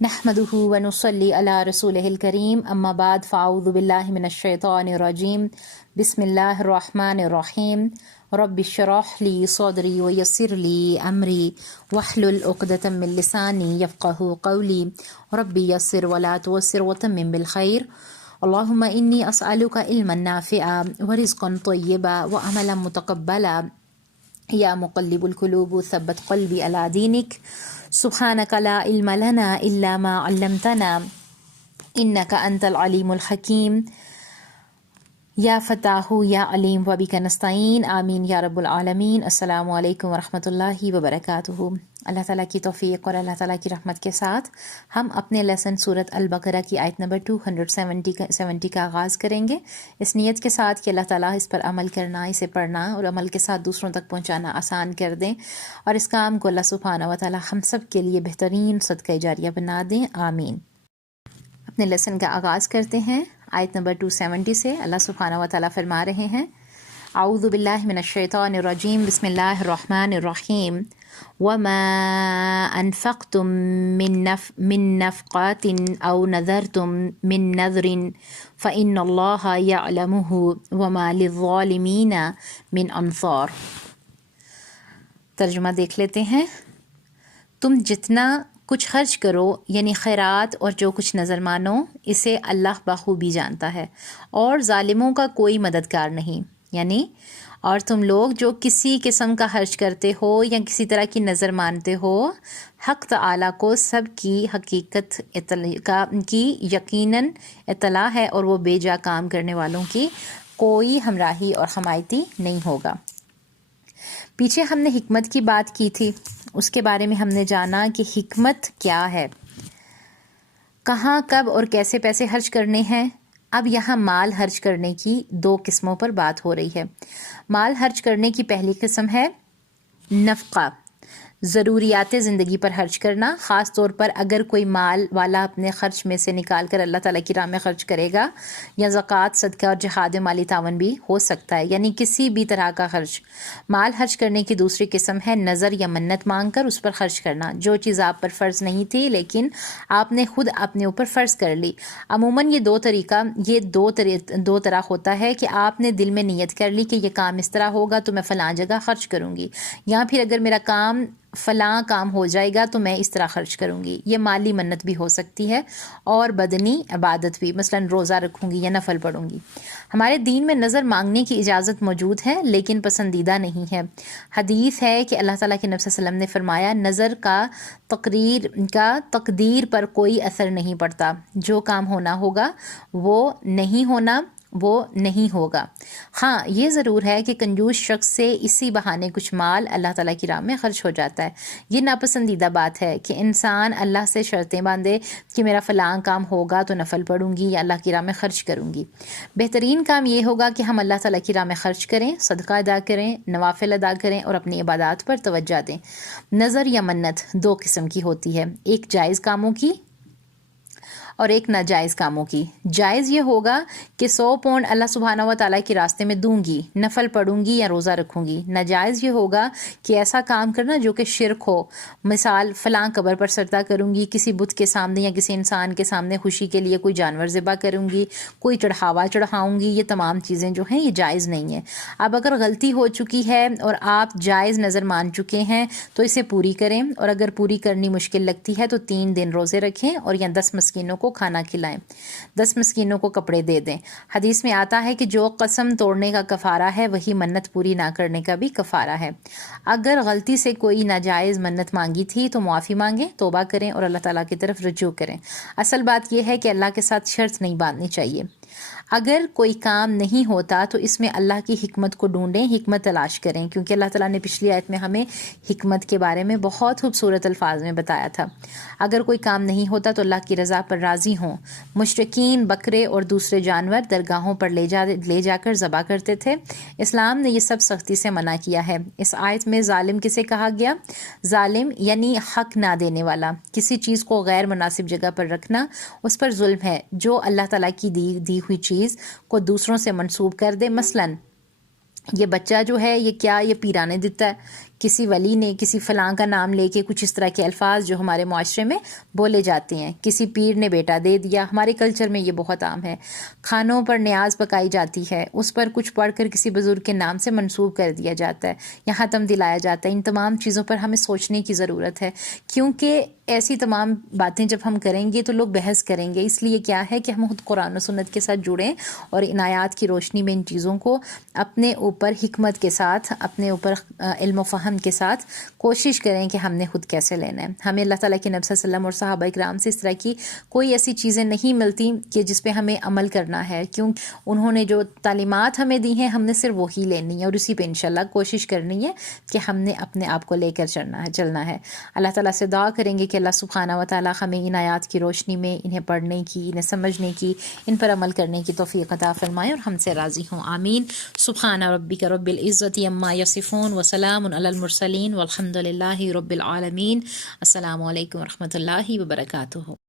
نحمده ونصلي على رسوله الكريم اما بعد فاعوذ بالله من الشيطان الرجيم بسم الله الرحمن الرحيم رب اشرح لي صدري ويسر لي امري واحلل عقدة من لساني يفقهوا قولي ربي يسر ولا تعسر وتمم بالخير اللهم اني اسالك علما نافعا ورزقا طيبا وعملا متقبلا یا مقلب القلوب ثبت قلبی علی دینک سبحانک لا علم لنا الا ما علمتنا انک انت العلیم الحکیم یا فتاح یا علیم وبک نستعین آمین یا رب العالمین۔ السلام علیکم ورحمۃ اللہ وبرکاتہ۔ اللہ تعالیٰ کی توفیق اور اللہ تعالیٰ کی رحمت کے ساتھ ہم اپنے لیسن سورۃ البقرہ کی آیت نمبر 270 کا آغاز کریں گے، اس نیت کے ساتھ کہ اللہ تعالیٰ اس پر عمل کرنا، اسے پڑھنا اور عمل کے ساتھ دوسروں تک پہنچانا آسان کر دیں، اور اس کام کو اللہ سبحانہ و تعالیٰ ہم سب کے لیے بہترین صدقہ جاریہ بنا دیں، آمین۔ اپنے لیسن کا آغاز کرتے ہیں آیت نمبر 270 سے۔ اللہ سبحانہ و تعالیٰ فرما رہے ہیں، اعوذ باللہ من الشیطان الرجیم، بسم اللہ الرحمن الرحیم، وما انفقتم من نفقات او نذرتم من نذر فإن اللہ یعلمہ وما للظالمین من انصار۔ ترجمہ دیکھ لیتے ہیں۔ تم جتنا کچھ خرچ کرو یعنی خیرات اور جو کچھ نظر مانو، اسے اللہ بخوبی جانتا ہے اور ظالموں کا کوئی مددگار نہیں۔ یعنی اور تم لوگ جو کسی قسم کا خرچ کرتے ہو یا کسی طرح کی نظر مانتے ہو، حق تعالیٰ کو سب کی حقیقت کی یقیناً اطلاع ہے اور وہ بے جا کام کرنے والوں کی کوئی ہمراہی اور حمایتی نہیں ہوگا۔ پیچھے ہم نے حکمت کی بات کی تھی، اس کے بارے میں ہم نے جانا کہ حکمت کیا ہے، کہاں کب اور کیسے پیسے خرچ کرنے ہیں۔ اب یہاں مال خرچ کرنے کی دو قسموں پر بات ہو رہی ہے۔ مال خرچ کرنے کی پہلی قسم ہے نفقہ، ضروریات زندگی پر خرچ کرنا، خاص طور پر اگر کوئی مال والا اپنے خرچ میں سے نکال کر اللہ تعالیٰ کی راہ میں خرچ کرے گا، یا زکوٰۃ، صدقہ اور جہاد مالی تعاون بھی ہو سکتا ہے، یعنی کسی بھی طرح کا خرچ۔ مال خرچ کرنے کی دوسری قسم ہے نظر یا منت مانگ کر اس پر خرچ کرنا، جو چیز آپ پر فرض نہیں تھی لیکن آپ نے خود اپنے اوپر فرض کر لی۔ عموماً یہ دو طرح ہوتا ہے کہ آپ نے دل میں نیت کر لی کہ یہ کام اس طرح ہوگا تو میں فلاں جگہ خرچ کروں گی، یا پھر اگر میرا کام فلاں کام ہو جائے گا تو میں اس طرح خرچ کروں گی۔ یہ مالی منت بھی ہو سکتی ہے اور بدنی عبادت بھی، مثلا روزہ رکھوں گی یا نفل پڑھوں گی۔ ہمارے دین میں نظر مانگنے کی اجازت موجود ہے لیکن پسندیدہ نہیں ہے۔ حدیث ہے کہ اللہ تعالیٰ کے نبی صلی اللہ علیہ وسلم نے فرمایا، نظر کا تقدیر پر کوئی اثر نہیں پڑتا، جو کام ہونا ہوگا وہ نہیں ہوگا۔ ہاں یہ ضرور ہے کہ کنجوس شخص سے اسی بہانے کچھ مال اللہ تعالیٰ کی راہ میں خرچ ہو جاتا ہے۔ یہ ناپسندیدہ بات ہے کہ انسان اللہ سے شرطیں باندھے کہ میرا فلاں کام ہوگا تو نفل پڑھوں گی یا اللہ کی راہ میں خرچ کروں گی۔ بہترین کام یہ ہوگا کہ ہم اللہ تعالیٰ کی راہ میں خرچ کریں، صدقہ ادا کریں، نوافل ادا کریں اور اپنی عبادات پر توجہ دیں۔ نظر یا منت دو قسم کی ہوتی ہے، ایک جائز کاموں کی اور ایک ناجائز کاموں کی۔ جائز یہ ہوگا کہ 100 پاؤنڈ اللہ سبحانہ و تعالیٰ کے راستے میں دوں گی، نفل پڑھوں گی یا روزہ رکھوں گی۔ ناجائز یہ ہوگا کہ ایسا کام کرنا جو کہ شرک ہو، مثال فلاں قبر پر سجدہ کروں گی، کسی بت کے سامنے یا کسی انسان کے سامنے خوشی کے لیے کوئی جانور ذبح کروں گی، کوئی چڑھاوا چڑھاؤں گی۔ یہ تمام چیزیں جو ہیں یہ جائز نہیں ہیں۔ اب اگر غلطی ہو چکی ہے اور آپ جائز نظر مان چکے ہیں تو اسے پوری کریں، اور اگر پوری کرنی مشکل لگتی ہے تو 3 دن روزے رکھیں اور یا 10 مسکینوں کو کھانا کھلائیں، 10 مسکینوں کو کپڑے دے دیں۔ حدیث میں آتا ہے کہ جو قسم توڑنے کا کفارہ ہے وہی منت پوری نہ کرنے کا بھی کفارہ ہے۔ اگر غلطی سے کوئی ناجائز منت مانگی تھی تو معافی مانگیں، توبہ کریں اور اللہ تعالیٰ کی طرف رجوع کریں۔ اصل بات یہ ہے کہ اللہ کے ساتھ شرط نہیں باندھنی چاہیے۔ اگر کوئی کام نہیں ہوتا تو اس میں اللہ کی حکمت کو ڈھونڈیں، حکمت تلاش کریں، کیونکہ اللہ تعالیٰ نے پچھلی آیت میں ہمیں حکمت کے بارے میں بہت خوبصورت الفاظ میں بتایا تھا۔ اگر کوئی کام نہیں ہوتا تو اللہ کی رضا پر راضی ہوں۔ مشرکین بکرے اور دوسرے جانور درگاہوں پر لے جا کر ذبح کرتے تھے۔ اسلام نے یہ سب سختی سے منع کیا ہے۔ اس آیت میں ظالم کسے کہا گیا؟ ظالم یعنی حق نہ دینے والا، کسی چیز کو غیر مناسب جگہ پر رکھنا اس پر ظلم ہے۔ جو اللہ تعالیٰ کی دی ہوئی چیز کو دوسروں سے منسوب کر دے، مثلاً یہ بچہ جو ہے یہ پیرانے دیتا ہے، کسی ولی نے کسی فلاں کا نام لے کے کچھ اس طرح کے الفاظ جو ہمارے معاشرے میں بولے جاتے ہیں، کسی پیر نے بیٹا دے دیا، ہمارے کلچر میں یہ بہت عام ہے۔ کھانوں پر نیاز پکائی جاتی ہے، اس پر کچھ پڑھ کر کسی بزرگ کے نام سے منسوب کر دیا جاتا ہے یا ختم دلایا جاتا ہے۔ ان تمام چیزوں پر ہمیں سوچنے کی ضرورت ہے، کیونکہ ایسی تمام باتیں جب ہم کریں گے تو لوگ بحث کریں گے۔ اس لیے کیا ہے کہ ہم خود قرآن و سنت کے ساتھ جڑیں اور ان آیات کی روشنی میں ان چیزوں کو اپنے اوپر حکمت کے ساتھ، اپنے اوپر علم و فہم کے ساتھ کوشش کریں کہ ہم نے خود کیسے لینا ہے۔ ہمیں اللہ تعالیٰ کے نبی صلی اللہ علیہ وسلم اور صحابہ کرام سے اس طرح کی کوئی ایسی چیزیں نہیں ملتی کہ جس پہ ہمیں عمل کرنا ہے، کیونکہ انہوں نے جو تعلیمات ہمیں دی ہیں ہم نے صرف وہی لینی ہے اور اسی پہ انشاءاللہ کوشش کرنی ہے کہ ہم نے اپنے آپ کو لے کر چلنا ہے۔ اللہ تعالیٰ سے دعا کریں گے کہ اللہ سبحانہ و تعالیٰ ہمیں ان آیات کی روشنی میں انہیں پڑھنے کی، انہیں سمجھنے کی، ان پر عمل کرنے کی توفیق عطا فرمائے اور ہم سے راضی ہوں، آمین۔ سبحان ربک رب العزت عما یصفون وسلام علی المرسلین والحمد للہ رب العالمین۔ السلام علیکم ورحمۃ اللہ وبرکاتہ۔